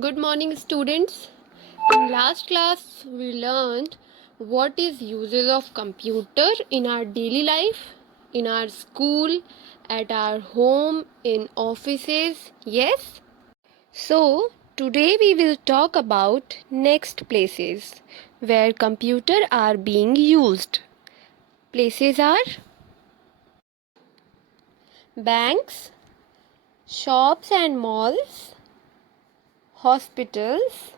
Good morning, students. In last class, we learned what is uses of computer in our daily life, in our school, at our home, in offices. Yes. So today we will talk about next places where computer are being used. Places are banks, shops and malls, hospitals,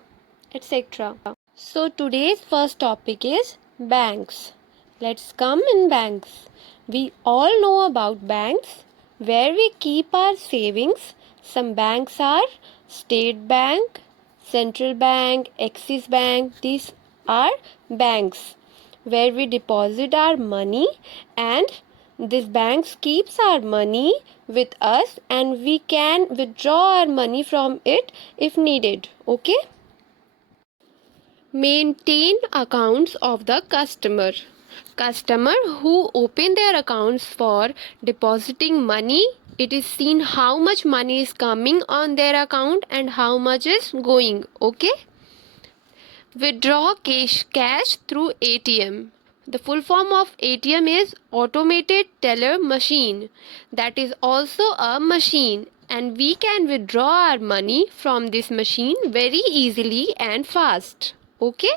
etc. So today's first topic is banks. Let's come in banks. We all know about banks where we keep our savings. Some banks are State Bank, Central Bank, Axis Bank. These are banks where we deposit our money, and this banks keeps our money with us and we can withdraw our money from it if needed. Okay? Maintain accounts of the customer who open their accounts for depositing money. It is seen how much money is coming on their account and how much is going. Okay. Withdraw cash through ATM. The full form of ATM is automated teller machine. That is also a machine, and we can withdraw our money from this machine very easily and fast. Okay.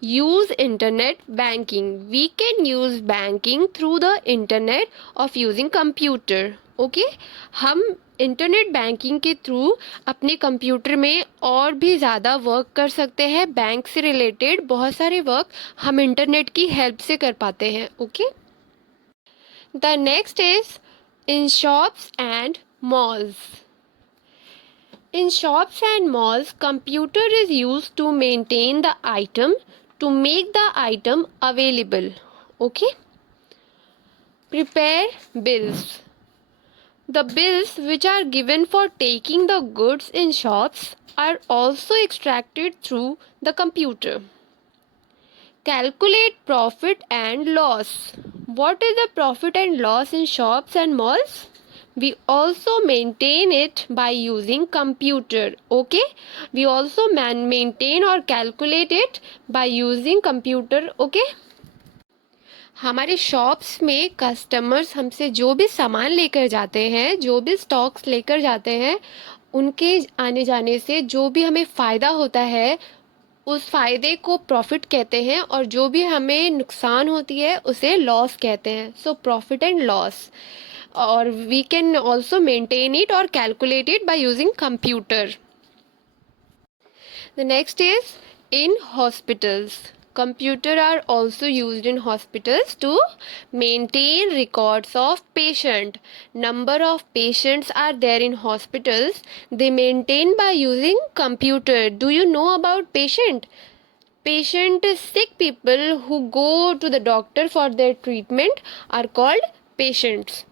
Use internet banking. We can use banking through the internet of using computer. Okay हम internet banking के through अपने computer में और भी ज़्यादा work कर सकते हैं. बैंक से रिलेटेड बहुत सारे वर्क हम इंटरनेट की हेल्प से कर पाते हैं. Okay. The next is in shops and malls. In shops and malls, computer is used to maintain the item, to make the item available. Okay. Prepare bills. The bills which are given for taking the goods in shops are also extracted through the computer. Calculate profit and loss. What is the profit and loss in shops and malls? We also maintain it by using computer. Okay, we also maintain or calculate it by using computer. Okay. हमारे shops में customers हमसे जो भी सामान लेकर जाते हैं, जो भी स्टॉक्स लेकर जाते हैं, उनके आने जाने से जो भी हमें फ़ायदा होता है उस फ़ायदे को प्रॉफिट कहते हैं, और जो भी हमें नुकसान होती है उसे लॉस कहते हैं. So profit and loss. Or we can also maintain it or calculate it by using computer. The next is in hospitals. Computer are also used in hospitals to maintain records of patient. Number of patients are there in hospitals. They maintain by using computer. Do you know about patient? Patient sick people who go to the doctor for their treatment are called patients.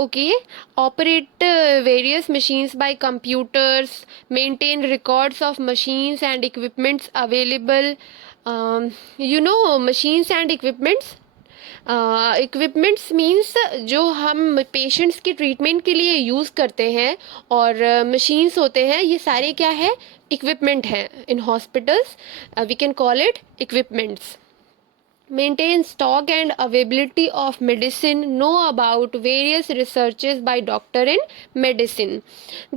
Okay. Operate various machines by computers, maintain records of machines and equipments available. Machines and equipments. Equipments means जो हम patients की treatment के लिए use करते हैं, और machines होते हैं, ये सारे क्या है? इक्विपमेंट हैं. In hospitals we can call it equipments. Maintain stock and availability of medicine. Know about various researches by doctor in medicine.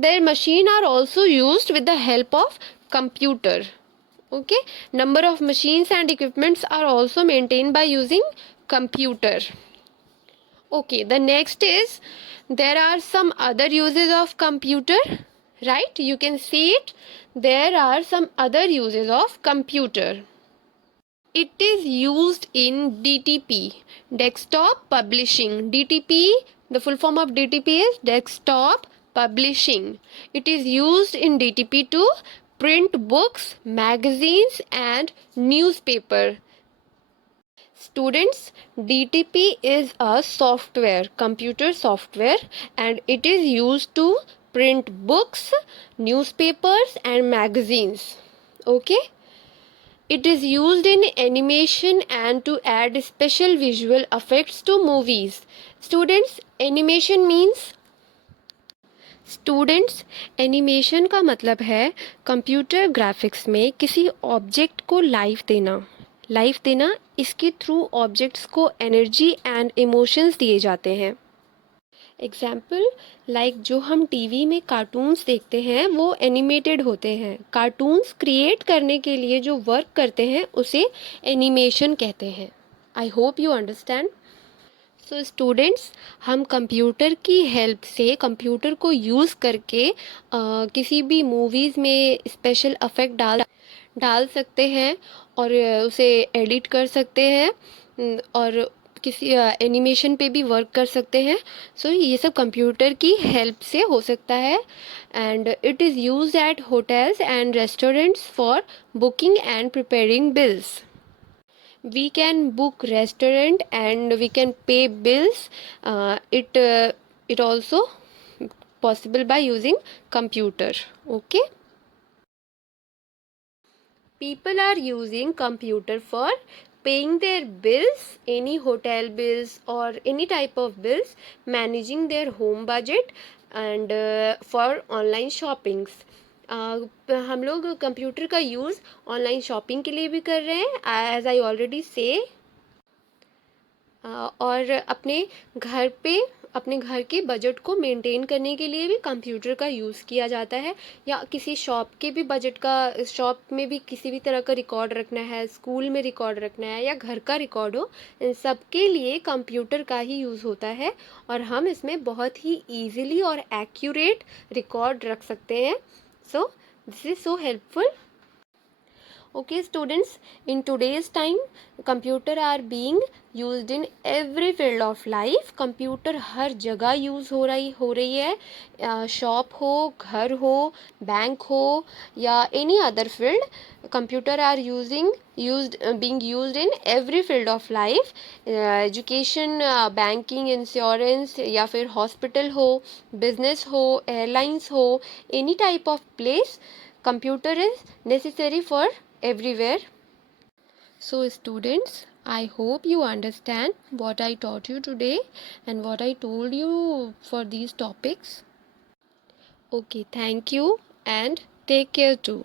Their machine are also used with the help of computer. Okay. Number of machines and equipments are also maintained by using computer. Okay. The next is there are some other uses of computer. Right. You can see it. There are some other uses of computer. It is used in DTP, desktop publishing. DTP, the full form of DTP is desktop publishing. It is used in DTP to print books, magazines and newspaper. Students, DTP is a software, computer software, and it is used to print books, newspapers and magazines. Okay. It is used in animation and to add special visual effects to movies. Students, animation means students, animation का मतलब है computer graphics में किसी object को life देना। इसके through objects को energy and emotions दिए जाते हैं। एग्जाम्पल लाइक जो हम टीवी में कार्टून्स देखते हैं वो एनिमेटेड होते हैं। कार्टून्स क्रिएट करने के लिए जो वर्क करते हैं उसे एनिमेशन कहते हैं। I hope you understand. So students, हम कंप्यूटर की हेल्प से, कंप्यूटर को यूज़ करके किसी भी मूवीज़ में स्पेशल इफ़ेक्ट डाल सकते हैं और उसे एडिट कर सकते हैं और किसी एनिमेशन पे भी वर्क कर सकते हैं। सो ये सब कंप्यूटर की हेल्प से हो सकता है and it is used eight hotels and restaurants for booking and preparing bills. We can book restaurant and we can pay bills. It also possible by using computer. Okay, people are using computer for paying their bills, any hotel bills or any type of bills, managing their home budget and for online shoppings. हम लोग computer का use online shopping के लिए भी कर रहे हैं, as I already से, और अपने घर के बजट को मेंटेन करने के लिए भी कंप्यूटर का यूज़ किया जाता है। या किसी शॉप के भी बजट का, शॉप में भी किसी भी तरह का रिकॉर्ड रखना है, स्कूल में रिकॉर्ड रखना है या घर का रिकॉर्ड हो, इन सब के लिए कंप्यूटर का ही यूज़ होता है और हम इसमें बहुत ही ईजिली और एक्यूरेट रिकॉर्ड रख सकते हैं। So this is so helpful. Okay students, in today's time computer are being used in every field of life. computer हर जगह यूज़ हो रही है, शॉप हो, घर हो, बैंक हो या any other field. computer are being used in every field of life. Education, banking, insurance या फिर हॉस्पिटल हो, बिजनेस हो, एयरलाइंस हो, any type of place, computer is necessary for everywhere. So students, I hope you understand what I taught you today and what I told you for these topics. Okay, thank you and take care too.